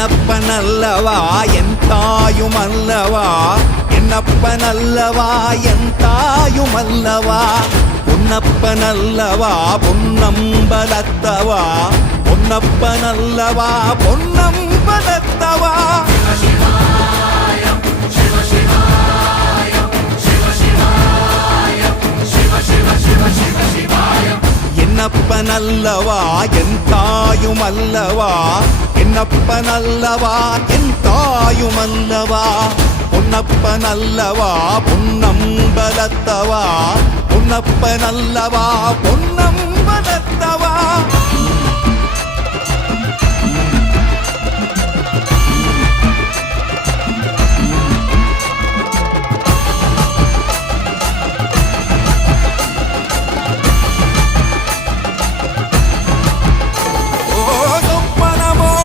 என்னப்பனல்லவா என் தாயுமல்லவா, என்னப்பனல்லவா என் தாயுமல்லவா, பொன்னப்பனல்லவா பொன்னம்பலத்தவா, பொன்னப்பனல்லவா பொன்னம்பலத்தவா. என்னப்பனல்லவா என் தாயுமல்லவா, என்னப்பனல்லவா என் தாயுமல்லவா, பொன்னப்பனல்லவா பொன்னம்பலத்தவா, பொன்னப்பனல்லவா பொன்னம்பலத்தவா.